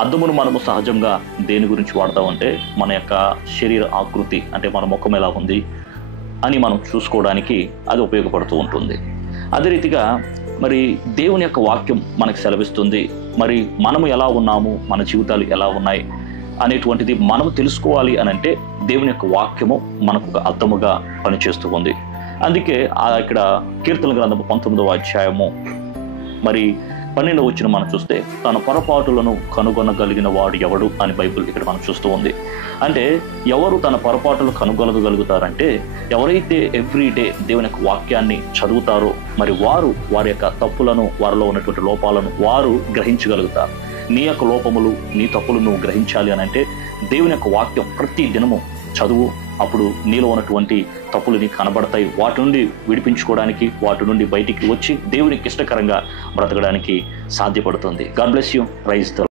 అద్దమును మనము సహజంగా దేని గురించి వాడతామంటే మన యొక్క శరీర ఆకృతి, అంటే మన ముఖం ఎలా ఉంది అని మనం చూసుకోవడానికి అది ఉపయోగపడుతూ ఉంటుంది. అదే రీతిగా మరి దేవుని యొక్క వాక్యం మనకు సెలవిస్తుంది. మరి మనము ఎలా ఉన్నాము, మన జీవితాలు ఎలా ఉన్నాయి అనేటువంటిది మనము తెలుసుకోవాలి అని అంటే దేవుని యొక్క వాక్యము మనకు ఒక అర్థముగా పనిచేస్తూ ఉంది. అందుకే ఇక్కడ కీర్తన గ్రంథము 19వ అధ్యాయము మరి 12వ వచనం మనం చూస్తే, తన పొరపాటులను కనుగొనగలిగిన వాడు ఎవడు అని బైబిల్ ఇక్కడ మనం చూస్తూ ఉంది. అంటే ఎవరు తన పొరపాటులు కనుగొనగలుగుతారంటే ఎవరైతే ఎవ్రీడే దేవుని యొక్క వాక్యాన్ని చదువుతారో మరి వారు వారి యొక్క తప్పులను, వారిలో ఉన్నటువంటి లోపాలను వారు గ్రహించగలుగుతారు. నీ యొక్క లోపములు, నీ తప్పులు నువ్వు గ్రహించాలి అని అంటే దేవుని యొక్క వాక్యం ప్రతి దినము చదువు. అప్పుడు నీలో ఉన్నటువంటి తప్పులు నీకు కనబడతాయి. వాటి నుండి విడిపించుకోవడానికి, వాటి నుండి బయటికి వచ్చి దేవునికి ఇష్టకరంగా బ్రతకడానికి సాధ్యపడుతుంది. God bless you. Praise the